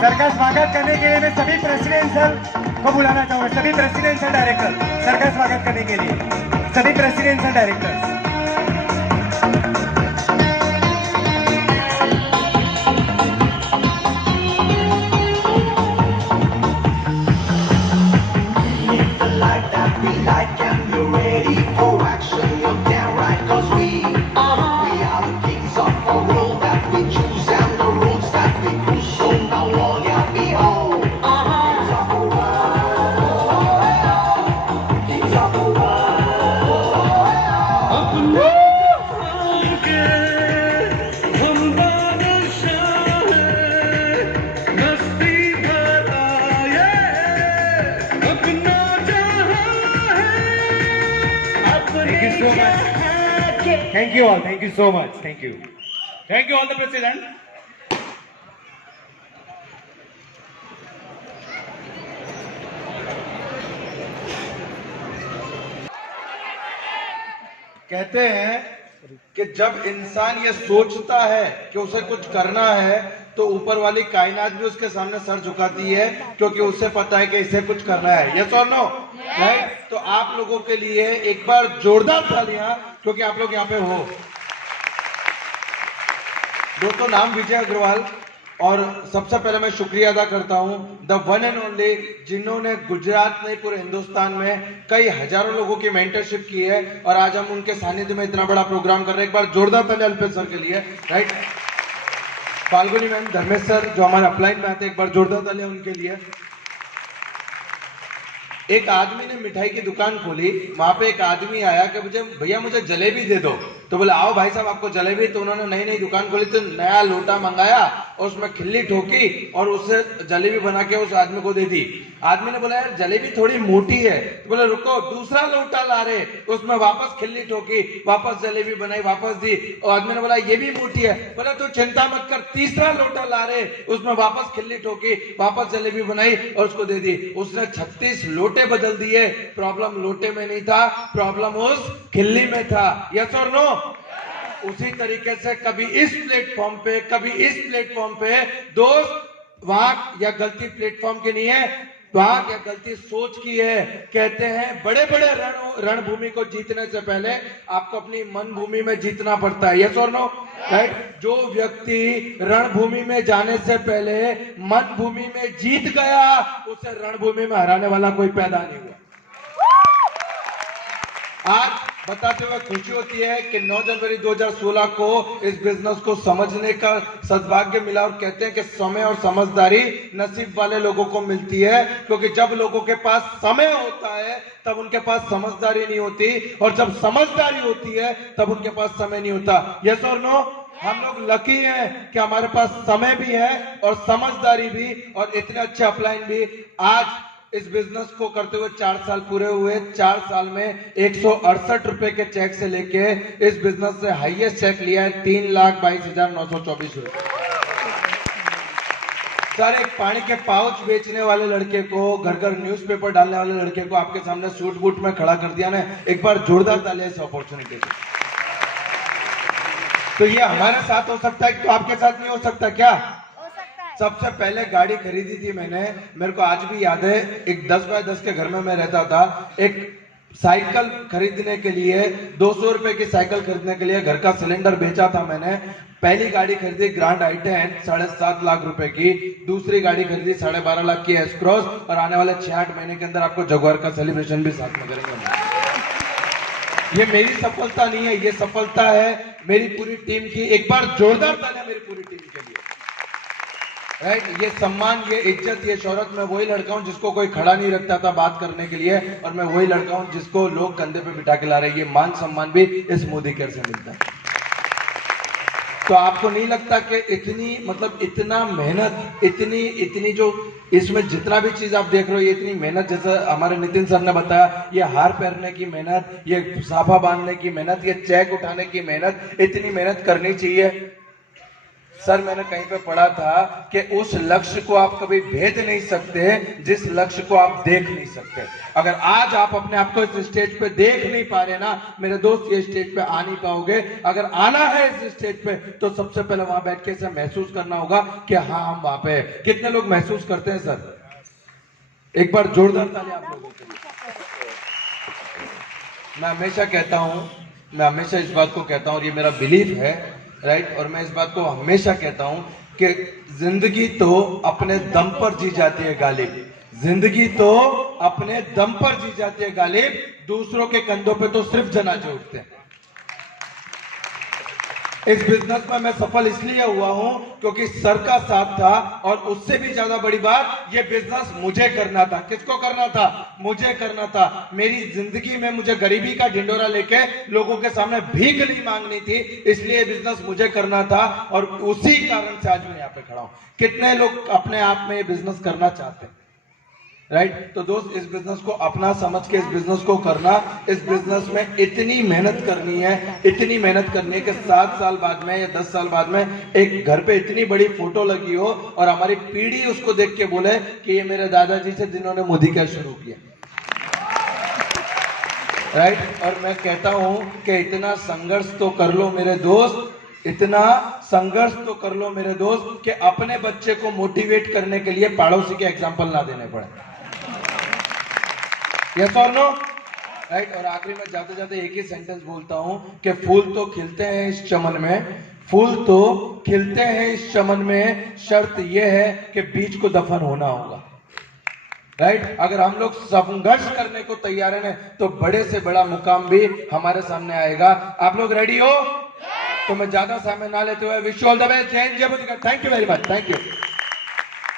Sir का स्वागत करने के लिए मैं सभी प्रेसिडेंशियल को बुलाना चाहूंगा, सभी प्रेसिडेंशियल डायरेक्टर सर का स्वागत करने के लिए, सभी presidential director. Thank you all. Thank you so much. Thank you. Thank you all the president. कहते हैं कि जब इंसान ये सोचता है कि उसे कुछ करना है तो ऊपर वाली कायनात भी उसके सामने सर झुकाती है, क्योंकि उसे पता है कि इसे कुछ करना है। यस और नो? राइट? तो आप लोगों के लिए एक बार जोरदार तालियां, क्योंकि आप लोग यहाँ पे हो। दोस्तों, नाम विजय अग्रवाल, और सबसे पहले मैं शुक्रिया अदा करता हूं द वन एंड ओनली, जिन्होंने गुजरात में, पूरे हिंदुस्तान में कई हजारों लोगों की मेंटरशिप की है, और आज हम उनके सानिध्य में इतना बड़ा प्रोग्राम कर रहे हैं। एक बार जोरदार तालियां अल्पेश सर के लिए। Right? Falguni ma'am, Dharmesh sir जो हमारे अपलाइन में आते हैं, एक बार जोरदार तालियां उनके लिए। एक आदमी ने मिठाई की दुकान खोली, वहां पे एक आदमी आया कि मुझे भैया मुझे जलेबी दे दो, तो बोले आओ भाई साहब आपको जलेबी। तो उन्होंने नई नई दुकान खोली, तो नया लोटा मंगाया और उसमें खिल्ली ठोकी और उससे जलेबी बना के उस आदमी को दे दी। आदमी ने बोला यार जलेबी थोड़ी मोटी है, तो बोले रुको, दूसरा लोटा ला रहे, उसमें वापस खिल्ली ठोकी, वापस जलेबी बनाई, वापस दी। और आदमी ने बोला ये भी मोटी है, बोला तू चिंता मत कर, तीसरा लोटा ला रहे, उसमें वापस खिल्ली ठोकी, वापस जलेबी बनाई और उसको दे दी। उसने 36 लोटे बदल दिए। प्रॉब्लम लोटे में नहीं था, प्रॉब्लम उस खिल्ली में था। यस और नो? उसी तरीके से कभी इस प्लेटफॉर्म पे, कभी इस प्लेटफॉर्म पे, दोस्त वहां या गलती प्लेटफॉर्म की नहीं है, वहां क्या गलती सोच की है। कहते हैं बड़े बड़े रणभूमि को जीतने से पहले आपको अपनी मन भूमि में जीतना पड़ता है। यस और नो? राइट? जो व्यक्ति रणभूमि में जाने से पहले मन भूमि में जीत गया, उसे रणभूमि में हराने वाला कोई पैदा नहीं हुआ। आज बताते हुए खुशी होती है कि 9 जनवरी 2016 को इस बिजनेस को समझने का सद्भाग्य मिला, और कहते हैं कि समय और समझदारी नसीब वाले लोगों को मिलती है, क्योंकि जब लोगों के पास समय होता है तब उनके पास समझदारी नहीं होती, और जब समझदारी होती है तब उनके पास समय नहीं होता। यस और नो? हम लोग लकी हैं कि हमारे पास समय भी है और समझदारी भी, और इतने अच्छे अपलाइन भी। आज इस बिजनेस को करते हुए 4 साल पूरे हुए। 4 साल में 168 रुपए के चेक से लेके इस बिजनेस से हाईएस्ट चेक लिया है 3,22,924 रुपए। सर, एक पानी के पाउच बेचने वाले लड़के को, घर घर न्यूज़पेपर डालने वाले लड़के को आपके सामने सूट बूट में खड़ा कर दिया ना, एक बार जोरदार तालियां इस अपॉर्चुनिटी से। तो ये हमारे साथ हो सकता है, तो आपके साथ नहीं हो सकता क्या? सबसे पहले गाड़ी खरीदी थी मैंने, मेरे को आज भी याद है, एक 10 बाय 10 के घर में मैं रहता था। एक साइकिल खरीदने के लिए, 200 रुपए की साइकिल खरीदने के लिए घर का सिलेंडर बेचा था मैंने। पहली गाड़ी खरीदी ग्रैंड i10 7.5 लाख रुपए की, दूसरी गाड़ी खरीदी 12.5 लाख की एस क्रॉस, और आने वाले 6-8 महीने के अंदर आपको जगुआर का सेलिब्रेशन भी साथ में करेंगे। ये मेरी सफलता नहीं है, ये सफलता है मेरी पूरी टीम की। एक बार जोरदार तालियां मेरी पूरी टीम के लिए। राइट? ये सम्मान, ये इज्जत, ये शोहरत, मैं वही लड़का हूं जिसको कोई खड़ा नहीं रखता था बात करने के लिए, और मैं वही लड़का हूं जिसको लोग कंधे पे बिठा के ला रहे हैं। ये मान सम्मान भी इस मोदी केयर से मिलता है। तो आपको नहीं लगता कि इतनी, मतलब इतना मेहनत, इतनी जो इसमें जितना भी चीज आप देख रहे हो, ये इतनी मेहनत, जैसे हमारे नितिन सर ने बताया, ये हार पहनने की मेहनत, ये साफा बांधने की मेहनत, ये चेक उठाने की मेहनत, इतनी मेहनत करनी चाहिए। सर मैंने कहीं पे पढ़ा था कि उस लक्ष्य को आप कभी भेद नहीं सकते जिस लक्ष्य को आप देख नहीं सकते। अगर आज आप अपने आप को इस स्टेज पे देख नहीं पा रहे ना मेरे दोस्त, ये स्टेज पे आ नहीं पाओगे। अगर आना है इस स्टेज पे तो सबसे पहले वहां बैठ के इसे महसूस करना होगा कि हाँ हम वहां पे। कितने लोग महसूस करते हैं सर? एक बार जोरदार ताली आप लोगों के लिए। मैं हमेशा कहता हूं, मैं हमेशा इस बात को कहता हूं और ये मेरा बिलीफ है, राइट। और मैं इस बात को हमेशा कहता हूं कि जिंदगी तो अपने दम पर जी जाती है गालिब, जिंदगी तो अपने दम पर जी जाती है गालिब, दूसरों के कंधों पे तो सिर्फ जनाजे उठते हैं। इस बिजनेस में मैं सफल इसलिए हुआ हूं क्योंकि सर का साथ था, और उससे भी ज्यादा बड़ी बात, ये बिजनेस मुझे करना था। किसको करना था? मुझे करना था। मेरी जिंदगी में मुझे गरीबी का ढिंडोरा लेके लोगों के सामने भीख नहीं मांगनी थी, इसलिए बिजनेस मुझे करना था, और उसी कारण से आज मैं यहाँ पे खड़ा हूं। कितने लोग अपने आप में ये बिजनेस करना चाहते हैं, राइट तो दोस्त, इस बिजनेस को अपना समझ के इस बिजनेस को करना। इस बिजनेस में इतनी मेहनत करनी है, इतनी मेहनत करनी है कि 7 साल बाद में या 10 साल बाद में एक घर पे इतनी बड़ी फोटो लगी हो और हमारी पीढ़ी उसको देख के बोले कि ये मेरे दादाजी थे जिन्होंने मोदी का शुरू किया, राइट। और मैं कहता हूं कि इतना संघर्ष तो कर लो मेरे दोस्त, इतना संघर्ष तो कर लो मेरे दोस्त कि अपने बच्चे को मोटिवेट करने के लिए पड़ोसी के एग्जाम्पल ना देने पड़े। यस और नो, राइट। और आखिरी में जाते जाते एक ही सेंटेंस बोलता हूं कि फूल तो खिलते हैं इस चमन में, फूल तो खिलते हैं इस चमन में, शर्त यह है कि बीज को दफन होना होगा, राइट। अगर हम लोग संघर्ष करने को तैयार हैं तो बड़े से बड़ा मुकाम भी हमारे सामने आएगा। आप लोग रेडी हो? तो मैं ज्यादा समय ना लेते हुए wish you all the best. जय हिंद, जय Bharat. Thank you very much, thank you.